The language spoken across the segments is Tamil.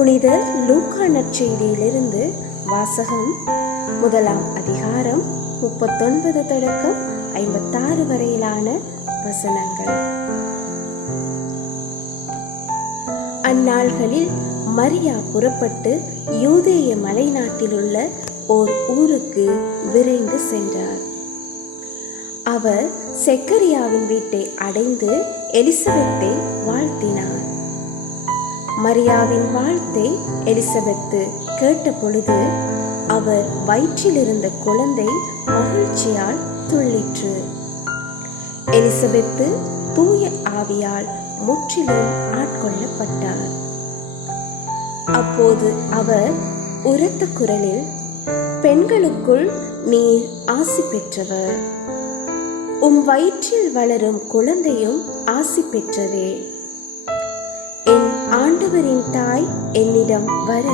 புனித லூக்கா நற்செய்தியிலிருந்து வாசகம். 1ஆம் அதிகாரம் 39 தொடக்கம் 56 வரையிலான வசனங்கள். அந்நாள்களில் மரியா புறப்பட்டு யூதேய மலைநாட்டில் உள்ள ஓர் ஊருக்கு விரைந்து சென்றார். அவர் செக்கரியாவின் வீட்டை அடைந்து எலிசபெத்தை வாழ்த்தினார். மரியாவின் வாழ்த்தை எலிசபெத்து கேட்ட பொழுது அவர் வயிற்றிலிருந்த குழந்தை மகிழ்ச்சியால் துள்ளிற்று. எலிசபெத்து தூய ஆவியால் முற்றிலும் ஆட்கொள்ளப்பட்டார். அப்போது அவர் உரத்த குரலில், பெண்களுக்குள் நீர் ஆசி பெற்றவர், உம் வயிற்றில் வளரும் குழந்தையும் ஆசி பெற்றதே. என் ஆண்டவரின் தாய் என்னிடம் வர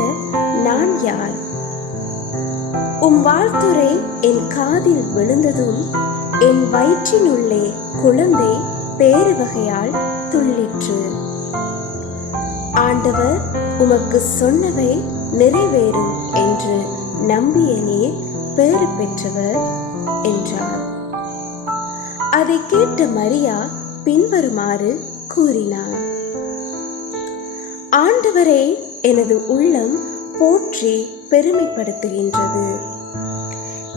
நான் யார்? உம் வாழ்த்துரை என் காதில் விழுந்ததும் என் வயிற்றினுள்ளே குழந்தை பேறு வகையால் துள்ளிற்று. ஆண்டவர் உமக்கு சொன்னவை நிறைவேறும் என்று நம்பிய நீர் பேறு பெற்றவர் என்றார். அதை கேட்ட மரியா பின்வருமாறு கூறினார்: ஆண்டவரே, எனது உள்ளம் போற்றி பெருமைப்படுத்துகின்றது.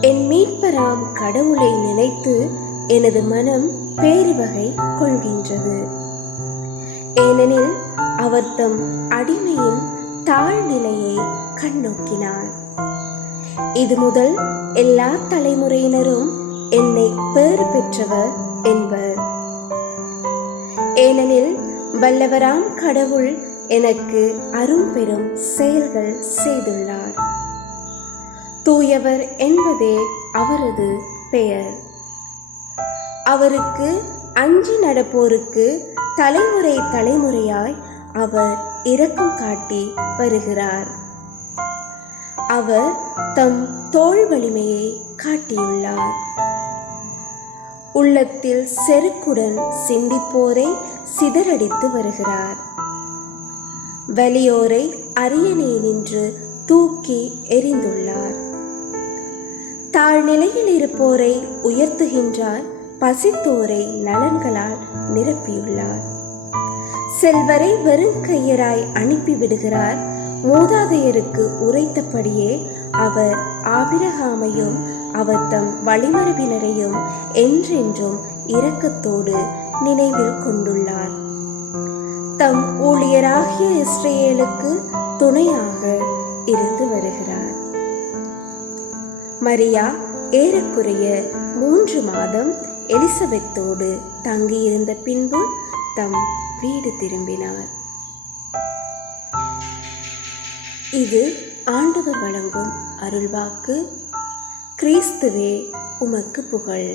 என் மீட்பராம் கடவுளை நினைத்து எனது மனம் பேருவகை கொள்கின்றது. ஏனெனில் அவர் தம் அடிமையின் தாழ்நிலையை கண்ணோக்கினார். இது முதல் எல்லா தலைமுறையினரும் என்னை பேறு பெற்றவர் என்பர். ஏனெனில் வல்லவராம் கடவுள் எனக்கு அரும்பெரும் செயல்கள் செய்துள்ளார். தூயவர் என்பதே அவரது பெயர். அவருக்கு அஞ்சி நடப்போருக்கு தலைமுறை தலைமுறையாய் அவர் இரக்கம் காட்டி வருகிறார். அவர் தம் தோள் வலிமையை காட்டியுள்ளார். உள்ளத்தில் செருக்குடன் சிந்திப்போரை சிதறடித்து வருகிறார். வலியோரை அரியணை நின்று தூக்கி எறிந்துள்ளார். தாழ்நிலையில் இருப்போரை உயர்த்துகின்றார். பசித்தோரை நலன்களால் நிரப்பியுள்ளார். செல்வரை வெறுங்கையராய் அனுப்பிவிடுகிறார். மூதாதையருக்கு உரைத்தபடியே அவர் ஆபிரகாமையும் அவர் தம் வழிமரபினரையும் என்றென்றும் இரக்கத்தோடு நினைவில் கொண்டுள்ளார். தம் ஊழியராகிய இஸ்ரேலுக்கு துணையாக இருந்து வருகிறார். மரியா ஏறக்குறைய 3 மாதம் எலிசபெத்தோடு தங்கியிருந்த பின்பு தம் வீடு திரும்பினார். இது ஆண்டவர் வழங்கும் அருள்வாக்கு. கிறிஸ்துவே உமக்கு புகழ்.